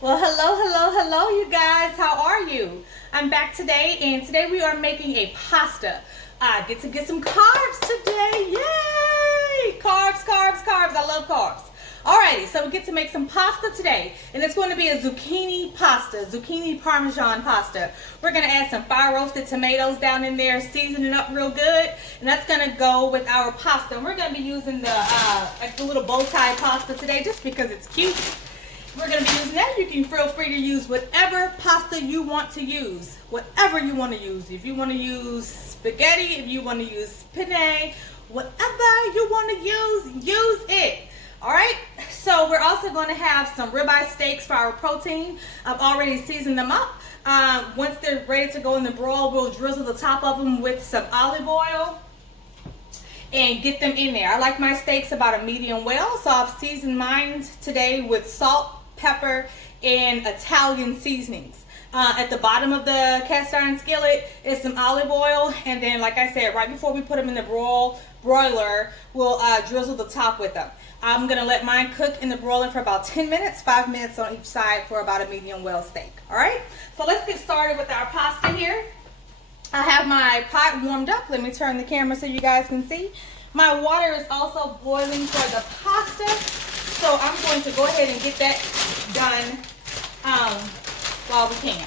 Well, hello, you guys. How are you? I'm back today, and today we are making a pasta. I get to get some carbs today. Yay! Carbs, carbs, carbs. I love carbs. Alrighty, so we get to make some pasta today, and it's going to be a zucchini pasta, zucchini parmesan pasta. We're going to add some fire roasted tomatoes down in there, season it up real good, and that's going to go with our pasta. And we're going to be using the little bow tie pasta today just because it's cute. We're going to be using that. You can feel free to use whatever pasta you want to use. Whatever you want to use. If you want to use spaghetti, if you want to use penne, whatever you want to use it. Alright, so we're also going to have some ribeye steaks for our protein. I've already seasoned them up. Once they're ready to go in the broil, we'll drizzle the top of them with some olive oil and get them in there. I like my steaks about a medium well, so I've seasoned mine today with salt, pepper, and Italian seasonings. At the bottom of the cast iron skillet is some olive oil, and then, like I said, right before we put them in the broiler, we'll drizzle the top with them. I'm gonna let mine cook in the broiler for about 10 minutes, 5 minutes on each side for about a medium well steak. All right, so let's get started with our pasta here. I have my pot warmed up. Let me turn the camera so you guys can see. My water is also boiling for the pasta, so I'm going to go ahead and get that done while we can.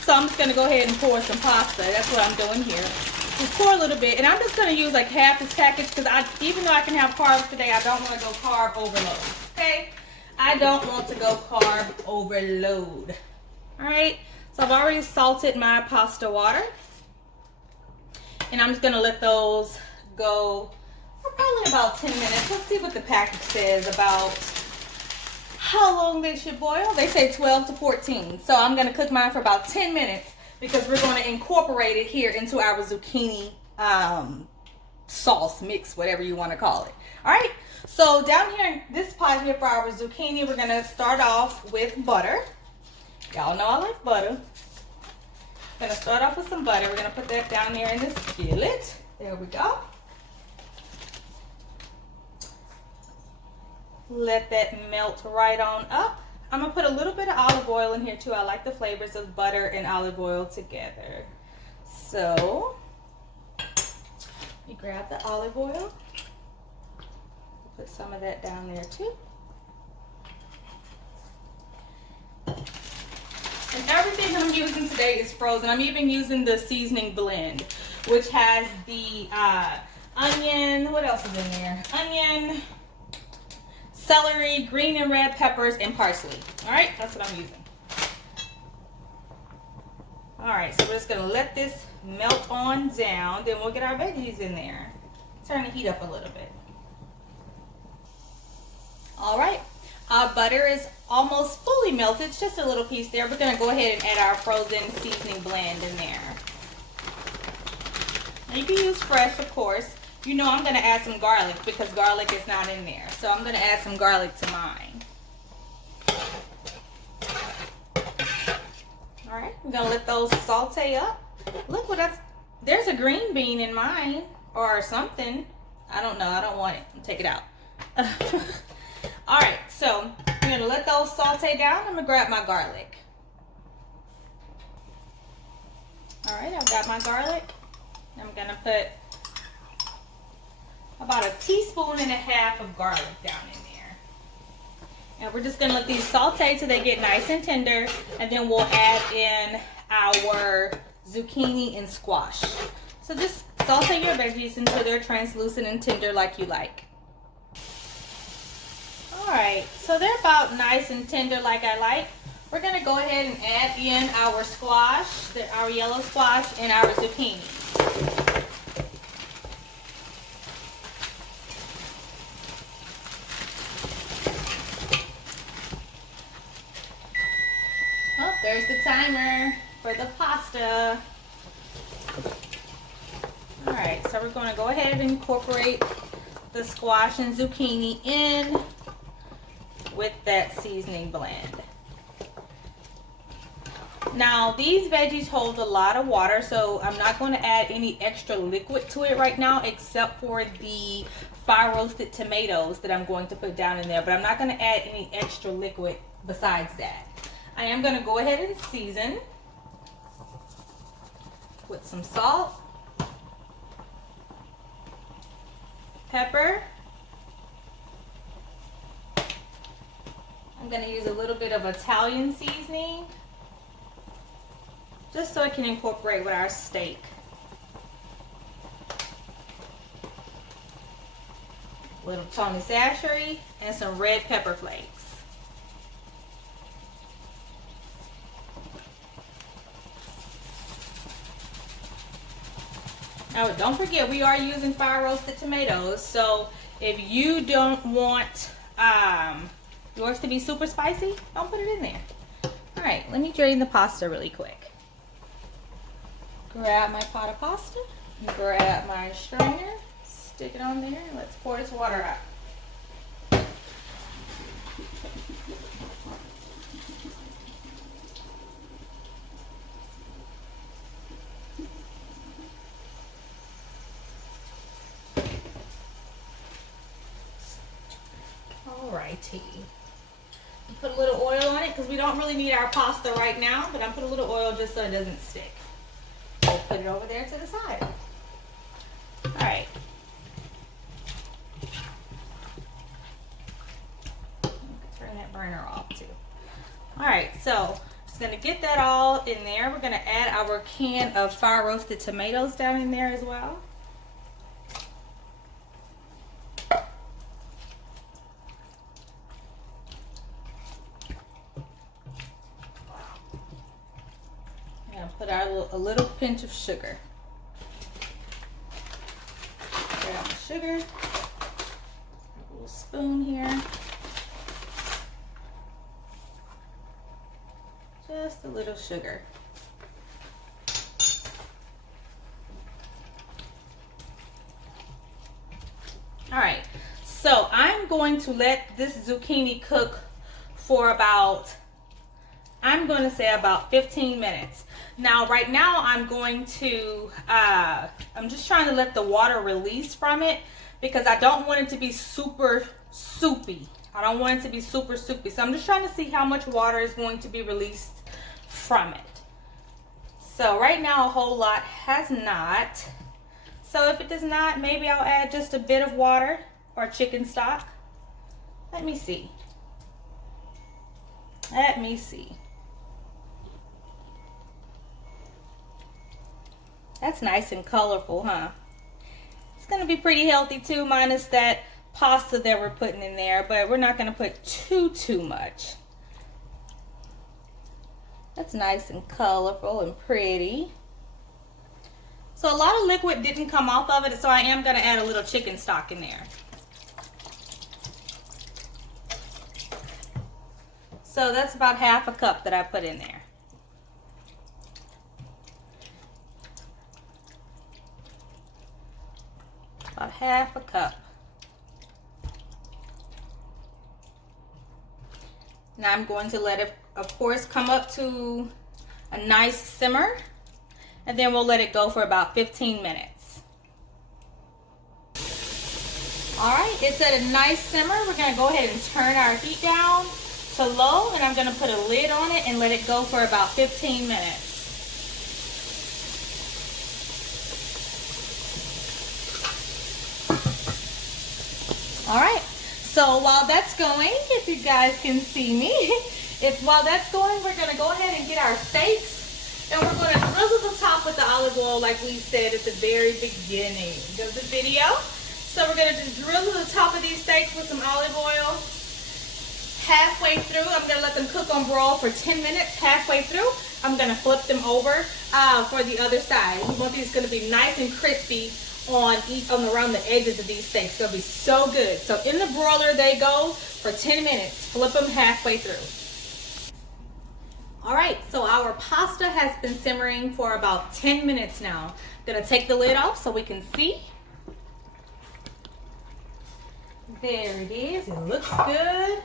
So I'm just going to go ahead and pour some pasta. That's what I'm doing here. Just pour a little bit, and I'm just going to use like half this package because even though I can have carbs today, I don't want to go carb overload. Okay? I don't want to go carb overload. All right? So I've already salted my pasta water, and I'm just going to let those go for probably about 10 minutes. Let's see what the package says about how long they should boil. They say 12 to 14. So I'm going to cook mine for about 10 minutes because we're going to incorporate it here into our zucchini sauce mix, whatever you want to call it. All right. So down here in this pot here for our zucchini, we're going to start off with butter. Y'all know I like butter. I'm going to start off with some butter. We're going to put that down there in the skillet. There we go. Let that melt right on up. I'm going to put a little bit of olive oil in here too. I like the flavors of butter and olive oil together. So, you grab the olive oil. Put some of that down there too. And everything I'm using today is frozen. I'm even using the seasoning blend, which has the onion. What else is in there? Onion, celery, green and red peppers, and parsley. All right, that's what I'm using. All right, so we're just gonna let this melt on down. Then we'll get our veggies in there. Turn the heat up a little bit. All right, our butter is almost fully melted. It's just a little piece there. We're gonna go ahead and add our frozen seasoning blend in there. Now you can use fresh, of course. You know I'm going to add some garlic because garlic is not in there. So I'm going to add some garlic to mine. Alright, I'm going to let those saute up. Look what that's, there's a green bean in mine or something. I don't know, I don't want it. Take it out. Alright, so I'm going to let those saute down. I'm going to grab my garlic. Alright, I've got my garlic. I'm going to put about 1.5 teaspoons of garlic down in there. And we're just going to let these saute till they get nice and tender, and then we'll add in our zucchini and squash. So just saute your veggies until they're translucent and tender like you like. Alright, so they're about nice and tender like I like. We're going to go ahead and add in our squash, our yellow squash, and our zucchini. Oh, there's the timer for the pasta. Alright, so we're going to go ahead and incorporate the squash and zucchini in with that seasoning blend. Now, these veggies hold a lot of water, so I'm not going to add any extra liquid to it right now except for the fire roasted tomatoes that I'm going to put down in there, but I'm not going to add any extra liquid besides that. I am going to go ahead and season with some salt, pepper. I'm going to use a little bit of Italian seasoning just so it can incorporate with our steak. A little Tony Sachet and some red pepper flakes. Now don't forget, we are using fire roasted tomatoes, so if you don't want yours to be super spicy, don't put it in there. All right, let me drain the pasta really quick. Grab my pot of pasta, grab my strainer, stick it on there, and let's pour this water out. Alrighty. Put a little oil on it because we don't really need our pasta right now, but I'm putting a little oil just so it doesn't stick. We'll put it over there to the side. Alright. Turn that burner off too. Alright, so just gonna get that all in there. We're gonna add our can of fire roasted tomatoes down in there as well. Put a little pinch of sugar. Grab the sugar, a little spoon here. Just a little sugar. All right, so I'm going to let this zucchini cook for about, I'm going to say about 15 minutes. Now, right now, I'm going to, I'm just trying to let the water release from it because I don't want it to be super soupy. I don't want it to be super soupy. So I'm just trying to see how much water is going to be released from it. So right now, a whole lot has not. So if it does not, maybe I'll add just a bit of water or chicken stock. Let me see. Let me see. That's nice and colorful, huh? It's gonna be pretty healthy too, minus that pasta that we're putting in there, but we're not gonna put too much. That's nice and colorful and pretty. So a lot of liquid didn't come off of it, so I am gonna add a little chicken stock in there. So that's about half a cup that I put in there. About half a cup. Now I'm going to let it, of course, come up to a nice simmer, and then we'll let it go for about 15 minutes. All right, it's at a nice simmer. We're gonna go ahead and turn our heat down to low, and I'm gonna put a lid on it and let it go for about 15 minutes. All right, so while that's going, if you guys can see me, while that's going, we're gonna go ahead and get our steaks, and we're gonna drizzle the top with the olive oil like we said at the very beginning of the video. So we're gonna just drizzle the top of these steaks with some olive oil. Halfway through, I'm gonna let them cook on broil for 10 minutes. Halfway through, I'm gonna flip them over for the other side. We want these gonna be nice and crispy around the edges of these steaks. They'll be so good. So in the broiler they go for 10 minutes. Flip them halfway through. All right, so our pasta has been simmering for about 10 minutes now. Gonna take the lid off so we can see. There it is. It looks good.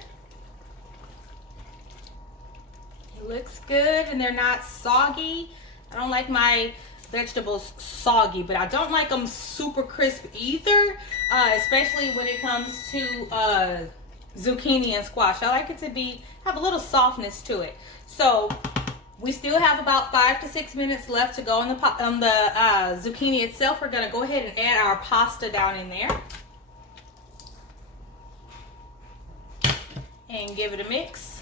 It looks good, and they're not soggy. I don't like my vegetables soggy, but I don't like them super crisp either, especially when it comes to zucchini and squash. I like it to have a little softness to it. So we still have about 5 to 6 minutes left to go on the zucchini itself. We're gonna go ahead and add our pasta down in there and give it a mix.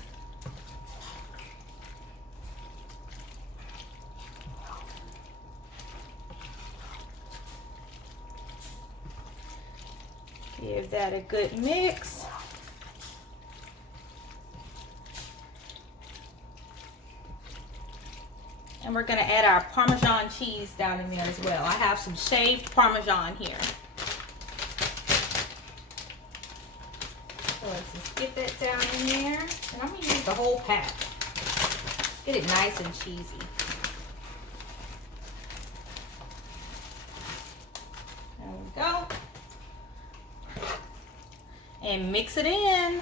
Give that a good mix. And we're gonna add our Parmesan cheese down in there as well. I have some shaved Parmesan here. So let's just get that down in there. And I'm gonna use the whole pack. Get it nice and cheesy. There we go. And mix it in.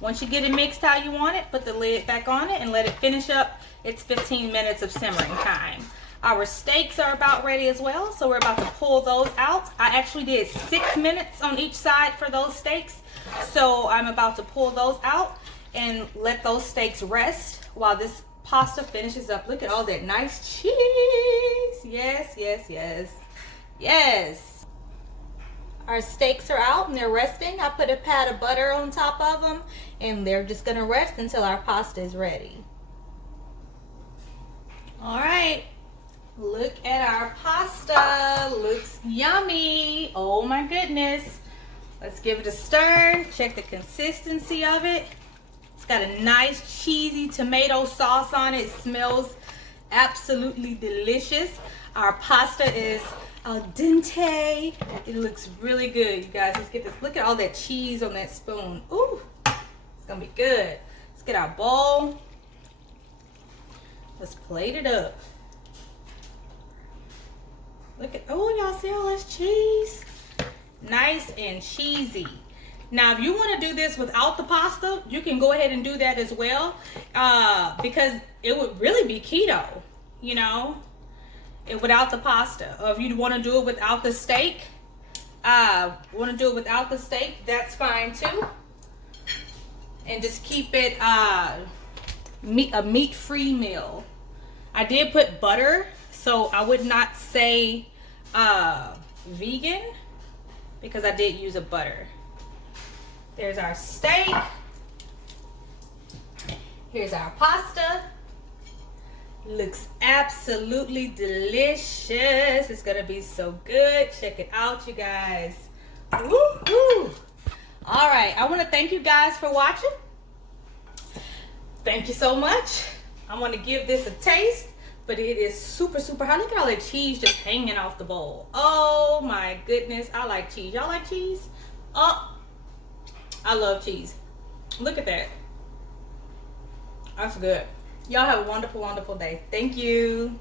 Once you get it mixed how you want it, put the lid back on it and let it finish up its 15 minutes of simmering time. Our steaks are about ready as well, so we're about to pull those out. I actually did 6 minutes on each side for those steaks, so I'm about to pull those out and let those steaks rest while this pasta finishes up. Look at all that nice cheese. Yes, yes, yes, yes. Our steaks are out and they're resting. I put a pat of butter on top of them and they're just gonna rest until our pasta is ready. All right, look at our pasta. Looks yummy. Oh my goodness. Let's give it a stir. Check the consistency of it. It's got a nice cheesy tomato sauce on it. It smells absolutely delicious. Our pasta is al dente. It looks really good, you guys. Let's get this. Look at all that cheese on that spoon. Ooh, it's gonna be good. Let's get our bowl. Let's plate it up. Look at, oh, y'all see all this cheese? Nice and cheesy. Now, if you want to do this without the pasta, you can go ahead and do that as well, because it would really be keto, you know, without the pasta. Or if you want to do it without the steak, that's fine too. And just keep it a meat-free meal. I did put butter, so I would not say vegan, because I did use a butter. There's our steak. Here's our pasta. Looks absolutely delicious. It's gonna be so good. Check it out, you guys. Woo-hoo. All right, I want to thank you guys for watching. Thank you so much. I want to give this a taste, but it is super, super hot. Look at all that cheese just hanging off the bowl. Oh my goodness, I like cheese. Y'all like cheese? Oh, I love cheese. Look at that. That's good. Y'all have a wonderful, wonderful day. Thank you.